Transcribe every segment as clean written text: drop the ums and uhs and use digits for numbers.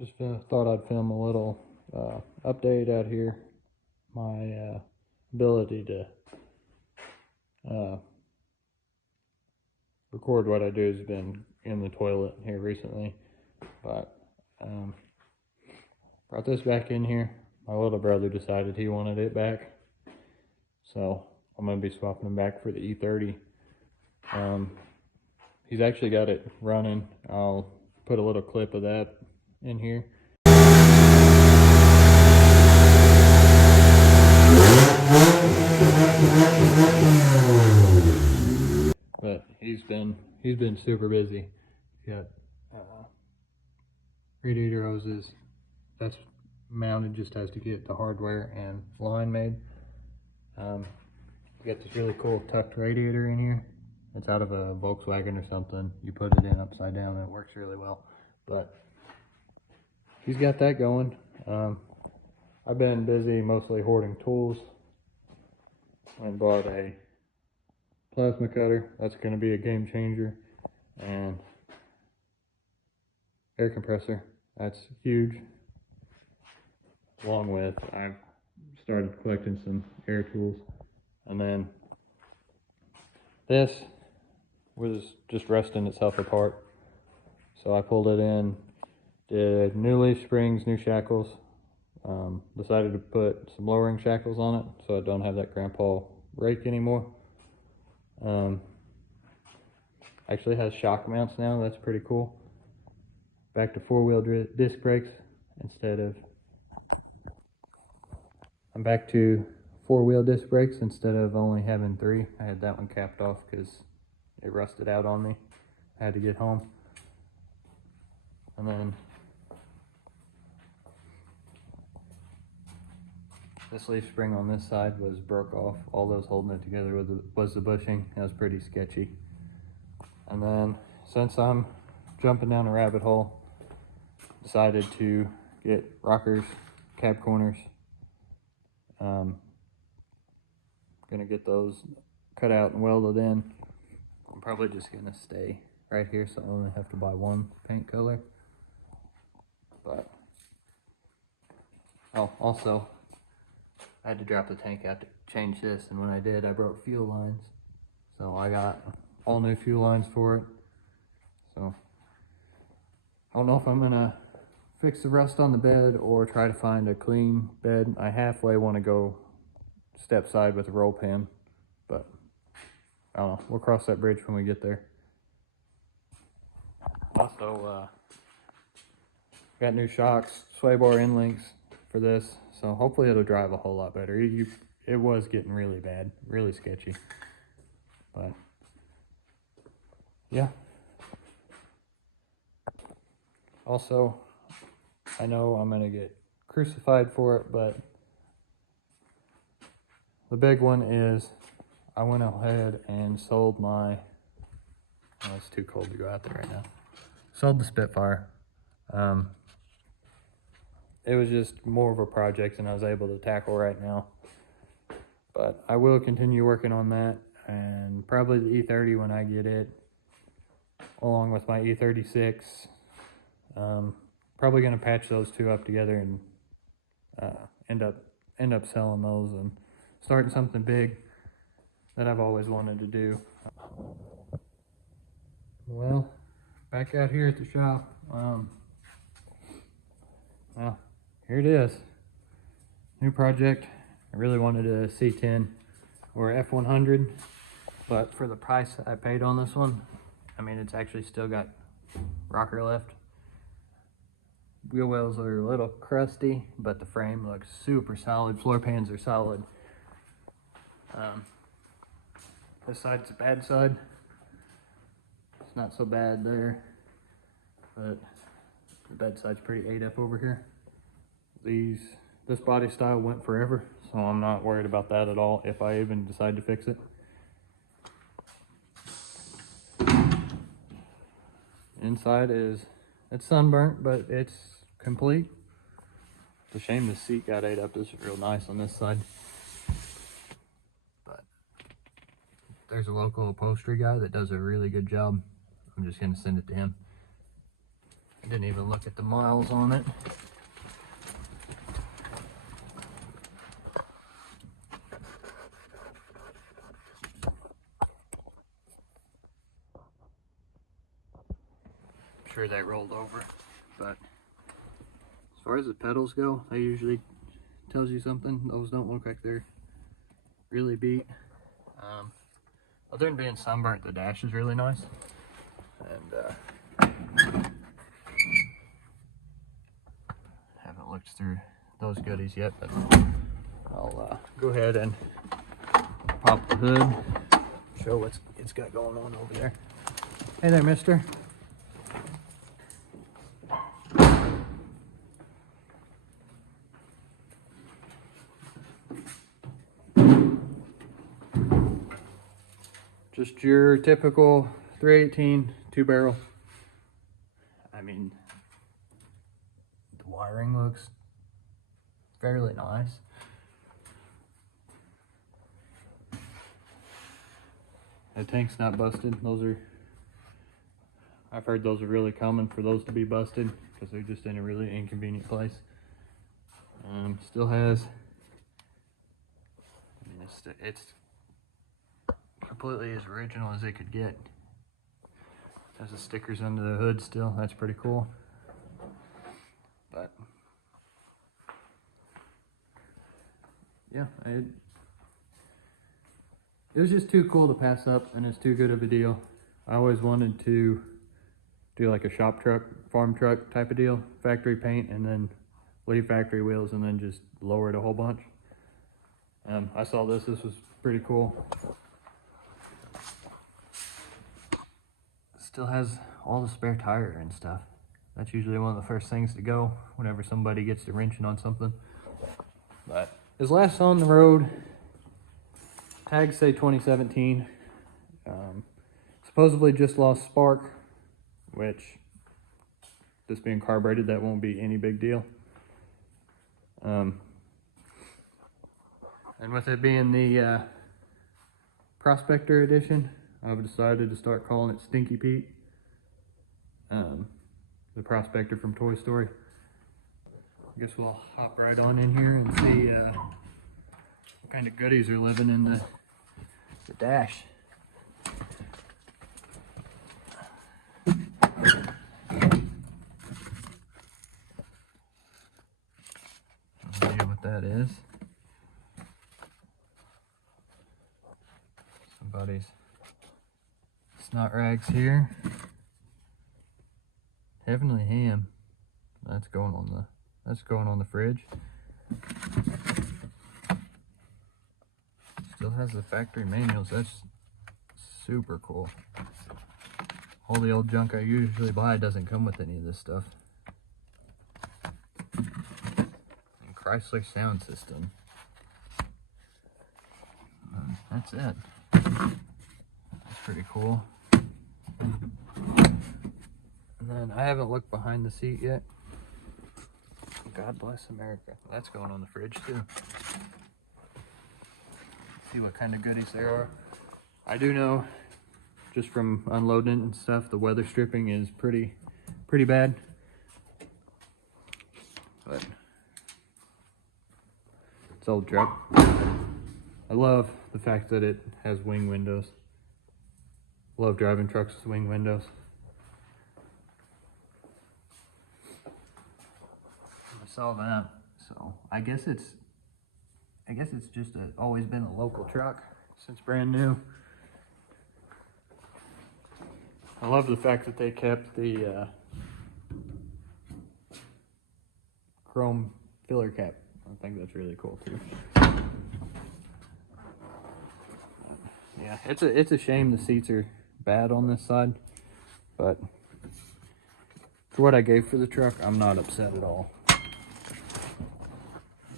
Just thought I'd film a little update out here. My ability to record what I do has been in the toilet here recently, but brought this back in here. My little brother decided he wanted it back, so I'm going to be swapping him back for the E30. He's actually got it running. I'll put a little clip of that in here. But he's been super busy. He's got radiator hoses. That's mounted, just has to get the hardware and line made. We got this really cool tucked radiator in here. It's out of a Volkswagen or something. You put it in upside down and it works really well. But he's got that going. I've been busy mostly hoarding tools. I bought a plasma cutter. That's going to be a game changer. And air compressor. That's huge. Along with, I've started collecting some air tools. And then this was just rusting itself apart. So I pulled it in, did new leaf springs, new shackles. Decided to put some lowering shackles on it so I don't have that grandpa rake anymore. Actually has shock mounts now. That's pretty cool. Back to four-wheel disc brakes instead of... I'm back to four-wheel disc brakes instead of only having three. I had that one capped off because it rusted out on me. I had to get home. And then this leaf spring on this side was broke off. All those holding it together was the bushing. That was pretty sketchy. And then since I'm jumping down a rabbit hole, decided to get rockers, cab corners. Gonna get those cut out and welded in. I'm probably just gonna stay right here, so I only have to buy one paint color. But oh, also I had to drop the tank out to change this, and when I did, I broke fuel lines. So I got all new fuel lines for it. So I don't know if I'm gonna fix the rust on the bed or try to find a clean bed. I halfway want to go step side with a roll pan, but I don't know. We'll cross that bridge when we get there. Also, got new shocks, sway bar end links for this, so hopefully it'll drive a whole lot better. It was getting really bad, really sketchy, but yeah. Also, I know I'm gonna get crucified for it, but the big one is I went ahead and sold my, oh, it's too cold to go out there right now. Sold the Spitfire. It was just more of a project than I was able to tackle right now. But I will continue working on that, and probably the E30 when I get it, along with my E36. Probably going to patch those two up together and end up selling those and starting something big that I've always wanted to do. Well, back out here at the shop. Well, here it is. New project. I really wanted a C10 or F100, but for the price I paid on this one, I mean, it's actually still got rocker left. Wheel wells are a little crusty, but the frame looks super solid. Floor pans are solid. This side's the bad side. It's not so bad there, but the bad side's pretty ate up over here. This body style went forever, so I'm not worried about that at all if I even decide to fix it. Inside it's sunburnt, but it's complete. It's a shame the seat got ate up. This is real nice on this side. But there's a local upholstery guy that does a really good job. I'm just gonna send it to him. Didn't even look at the miles on it. I'm sure that rolled over, but as far as the pedals go, that usually tells you something. Those don't look like they're really beat. Other than being sunburnt, the dash is really nice. And haven't looked through those goodies yet, but I'll go ahead and pop the hood, show what it's got going on over there. Hey there, mister. Just your typical 318 2-barrel. I mean, the wiring looks fairly nice. The tank's not busted. I've heard those are really common for those to be busted because they're just in a really inconvenient place. Still has, I mean, it's completely as original as it could get. Has the stickers under the hood still. That's pretty cool. But yeah, it was just too cool to pass up, and it's too good of a deal. I always wanted to do like a shop truck, farm truck type of deal, factory paint, and then leave factory wheels, and then just lower it a whole bunch. I saw this was pretty cool. Still has all the spare tire and stuff. That's usually one of the first things to go whenever somebody gets to wrenching on something. But his last on the road, tags say 2017. Supposedly just lost spark, which, this being carbureted, that won't be any big deal. And with it being the Prospector edition, I've decided to start calling it Stinky Pete. The Prospector from Toy Story. I guess we'll hop right on in here and see what kind of goodies are living in the dash. I'll show you what that is. Somebody's snot rags here. Heavenly Ham. That's going on the fridge. Still has the factory manuals. That's super cool. All the old junk I usually buy doesn't come with any of this stuff. And Chrysler sound system. That's it. That's pretty cool. And then I haven't looked behind the seat yet. God bless America. That's going on the fridge too. See what kind of goodies there are. I do know, just from unloading and stuff, the weather stripping is pretty bad. But it's old truck. I love the fact that it has wing windows. Love driving trucks with wing windows. I saw that, so I guess it's just always been a local truck since brand new. I love the fact that they kept the chrome filler cap. I think that's really cool too. Yeah, it's a shame the seats are bad on this side, but for what I gave for the truck, I'm not upset at all.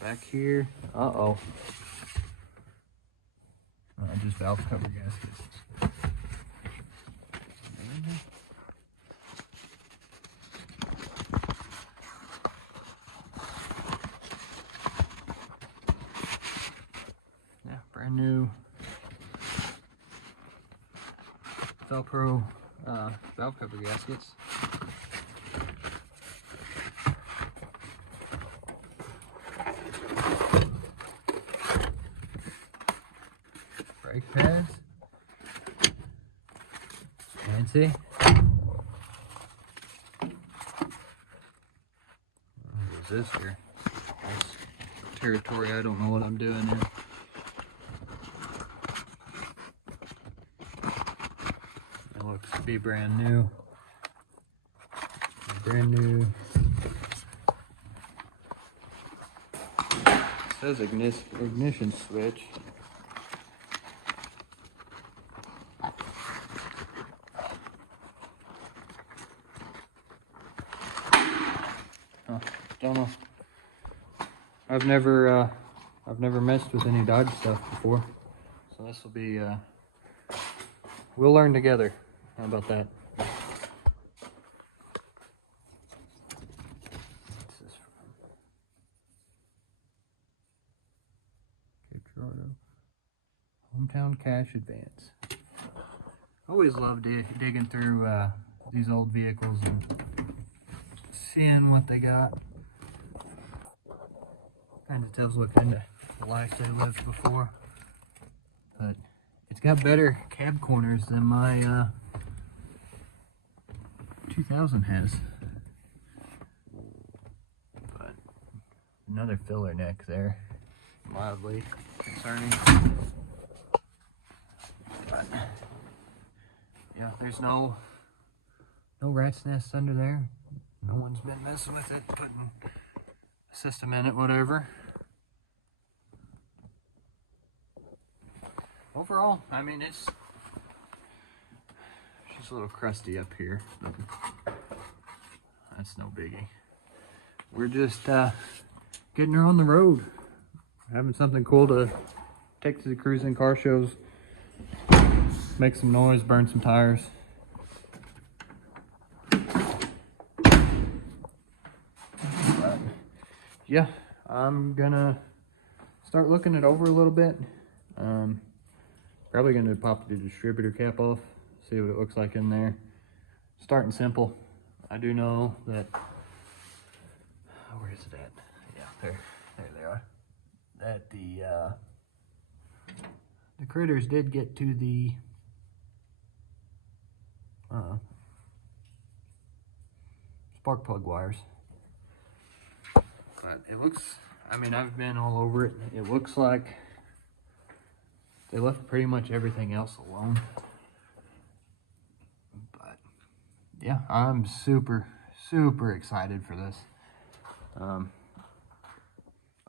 Back here, just valve cover gaskets. Yeah, brand new Velcro valve cover gaskets. see? What is this here? This territory, I don't know what I'm doing here. It looks to be brand new. Brand new. It says ignition switch. Oh, don't know. I've never messed with any Dodge stuff before, so this will be. We'll learn together. How about that? What's this from? Auto. Hometown Cash Advance. Always love digging through these old vehicles and seeing what they got. Kind of tells what kind of life they lived before. But it's got better cab corners than my 2000 has. But another filler neck there. Mildly concerning. But yeah, there's no rat's nests under there. No one's been messing with it, putting a system in it, whatever. Overall, I mean, it's just a little crusty up here, but that's no biggie. We're just getting her on the road, having something cool to take to the cruising car shows, make some noise, burn some tires. But yeah, I'm gonna start looking it over a little bit. Probably gonna pop the distributor cap off, see what it looks like in there. Starting simple. I do know that, where is it at? Yeah, there they are. That the critters did get to the spark plug wires. But it looks, I mean, I've been all over it. It looks like they left pretty much everything else alone. But yeah, I'm super excited for this.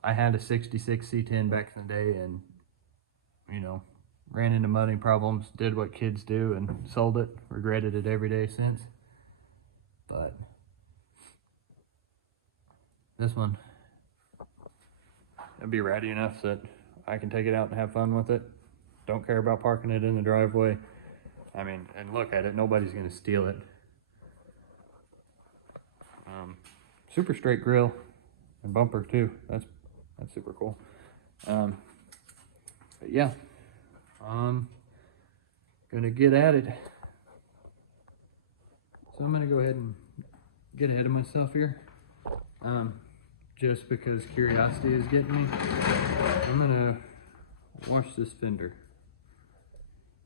I had a 66 C10 back in the day and, you know, ran into money problems, did what kids do and sold it. Regretted it every day since. But this one, it'll be ratty enough that I can take it out and have fun with it. Don't care about parking it in the driveway. I mean, and look at it, nobody's gonna steal it. Super straight grill and bumper too. That's super cool. But yeah, I'm gonna get at it. So I'm gonna go ahead and get ahead of myself here. Just because curiosity is getting me. I'm gonna wash this fender,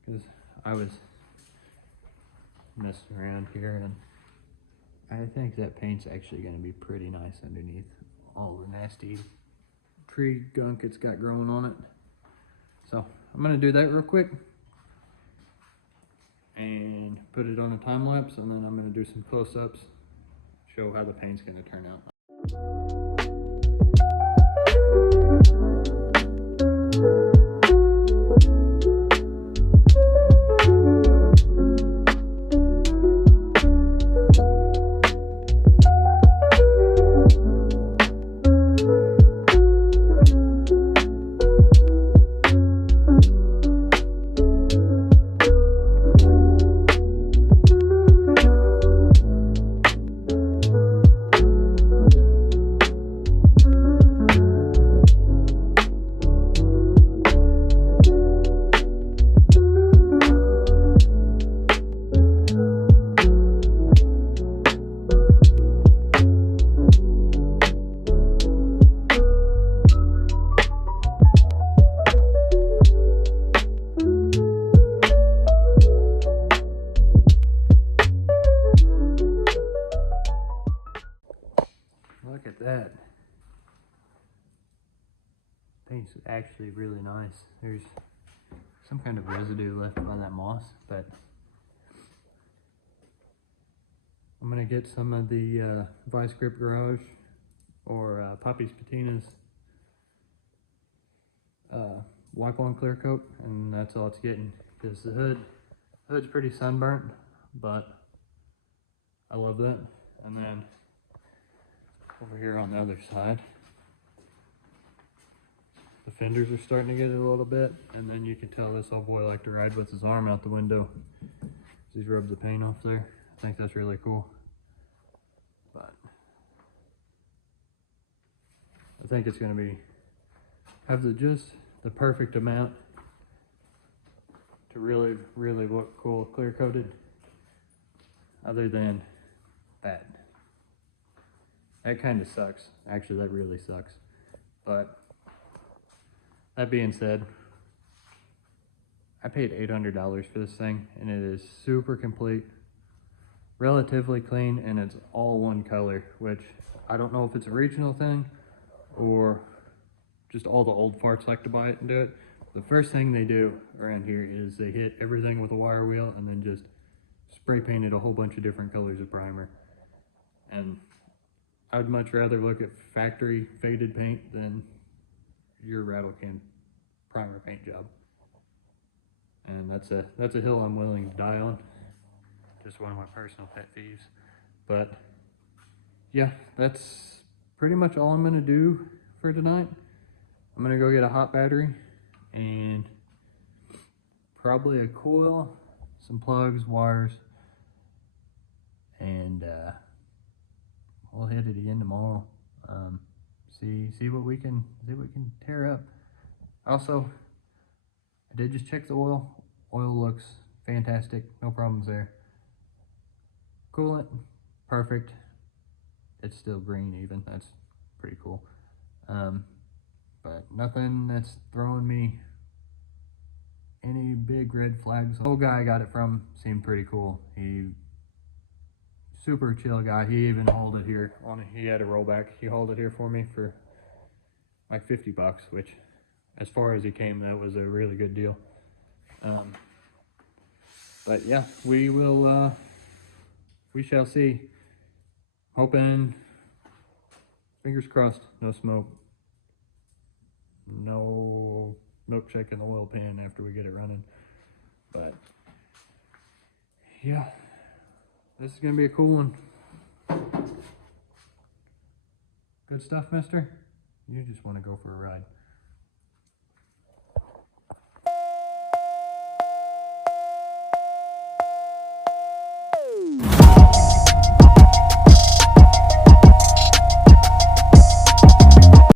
because I was messing around here and I think that paint's actually going to be pretty nice underneath all the nasty tree gunk it's got growing on it. So I'm going to do that real quick and put it on a time lapse, and then I'm going to do some close-ups, show how the paint's going to turn out. that. Paint's actually really nice. There's some kind of residue left on that moss, but I'm gonna get some of the Vice Grip Garage or Poppy's Patina's wipe on clear coat, and that's all it's getting, because the hood's pretty sunburnt, but I love that. And then over here on the other side, the fenders are starting to get it a little bit, and then you can tell this old boy liked to ride with his arm out the window as he rubs the paint off there. I think that's really cool. But I think it's going to have just the perfect amount to really look cool clear coated, other than that. That kind of sucks. Actually, that really sucks. But that being said, I paid $800 for this thing, and it is super complete, relatively clean, and it's all one color, which I don't know if it's a regional thing or just all the old farts like to buy it and do it. The first thing they do around here is they hit everything with a wire wheel and then just spray painted a whole bunch of different colors of primer. And I'd much rather look at factory faded paint than your rattle can primer paint job. And that's a hill I'm willing to die on. Just one of my personal pet peeves. But yeah, that's pretty much all I'm gonna do for tonight. I'm gonna go get a hot battery and probably a coil, some plugs, wires, and we'll hit it again tomorrow. See what we can tear up. Also, I did just check the oil. Oil looks fantastic, no problems there. Coolant, perfect. It's still green even, that's pretty cool. But nothing that's throwing me any big red flags. The old guy I got it from seemed pretty cool. He super chill guy. He even hauled it here he had a rollback. He hauled it here for me for like 50 bucks, which as far as he came, that was a really good deal. But yeah, we shall see. Hoping, fingers crossed, no smoke, no milkshake in the oil pan after we get it running. But yeah, this is gonna be a cool one. Good stuff, mister? You just want to go for a ride.